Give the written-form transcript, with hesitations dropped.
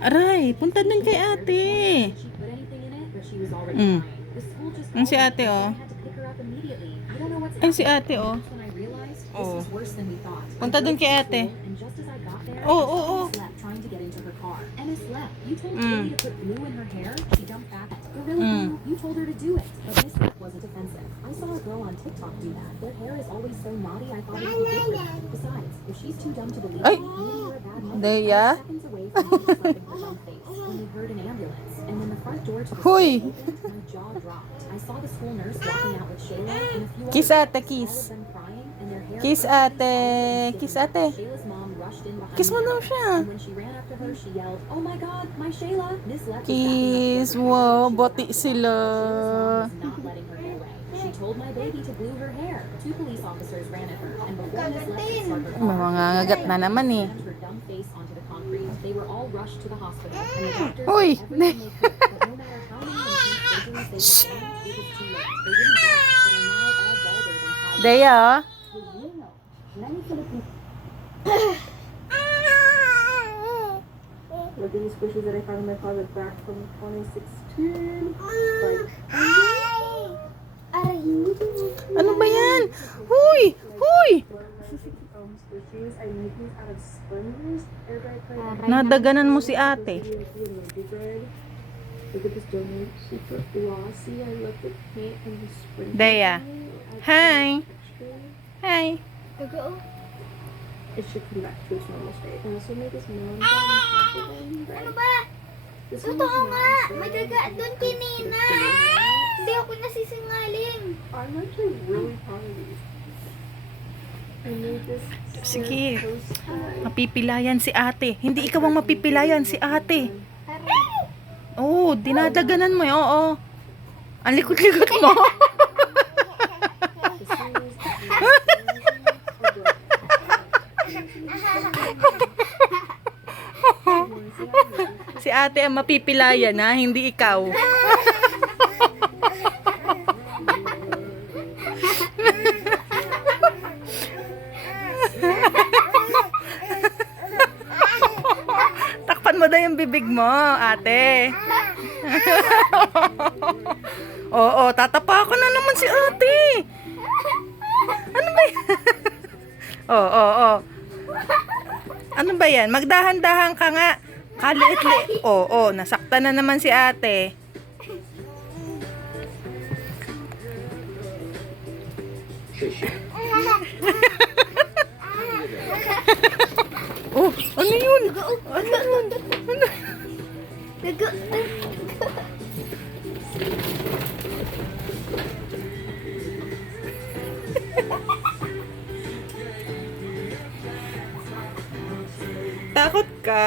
Aray, punta dun kay ate. Ang si ate, oh. Ay, si ate, oh. Oh. Punta dun kay ate. Oh, oh, oh. Mm. Mm. You told her to do it, but this wasn't offensive. I saw a girl on TikTok do that. Their hair is always so naughty, I thought it would be different. Besides, if she's too dumb to believe Ay, it, maybe you're a bad mother. Deya. Seconds away from me slapping her dumb face when we heard an ambulance. And when the front door to the school Huy. opened, my jaw dropped. I saw the school nurse walking out with Shayla and a few Kiss other ate, girls, kiss. all of them crying, and their hair Kiss completely ate. soiled and Kiss sticky. ate. Shayla's mom rushed in behind Kiss mo her, daw siya. and when she ran after her, she yelled, "Oh my God, my Shayla!" Miss Left was Kiss. backing up toward her Wow, car. She boti was sila. Shayla's mom was not letting her get away. She told my baby to glue her hair. Two police officers ran at her, and before Miss Left could start her car, Mangangagat na naman eh. slammed her dumb face onto the concrete. They were all rushed to the hospital, and the doctors Uy. did everything they could, but no matter how many intense surgeries they performed, it was too late. They didn't die, but are now all balded and tired. Deya, oh. Did you know many Filipino Look at these squishes that I found in my closet back from 2016. Like, Ano ba yan? Huy! Huy! squishies. I make these out of sponges. Air dry clay. Nadaganan mo si ate. Look at this donut. Super glossy. I love the paint and the sprinkles. Deya. Hi. Hi. It should come back to its normal state. I also made this melon Ano ba? Totoo nga! May daga doon kinina! Hindi ako nasisingaling. I'm actually really proud of these. I made this Sige. postcard. Mapipilayan si ate. Hindi ikaw ang mapipilayan, si ate. Oo, dinadaganan mo. Oo. Ang likot-likot mo. Si ate ang mapipilayan ha, hindi ikaw. Takpan mo daw yung bibig mo, ate. Oo, tatapa ako na naman si ate. Ano ba yan? Oo. Ano ba yan? Magdahan-dahan ka nga. Kaliit-liit. Oo, nasaktan na naman si ate. Oh, ano yun? Ano yun? Ano? Daga. Takot ka?